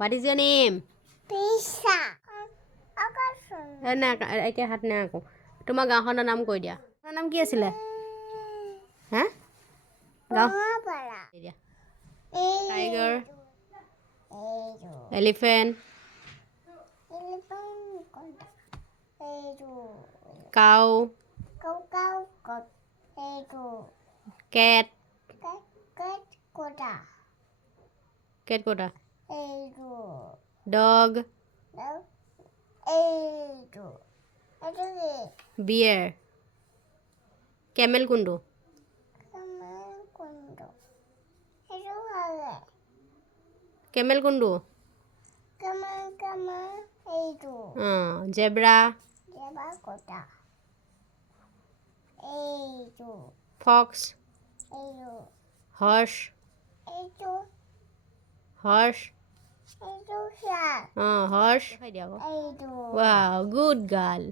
What is your name? Pizza. না একে হাত নাই আকৌ তোমাৰ গাঁওখনৰ নাম কৈ দিয়া তোমাৰ নাম কি আছিলে হা গাঁও দিয়া টাইগাৰ এলিফেণ্ট কাউ কেট কেট কোটা ডগ বিয়েৰ কেমেল কোনটো কেমেল কোনটো zebra Fox horse horse horse wow good girl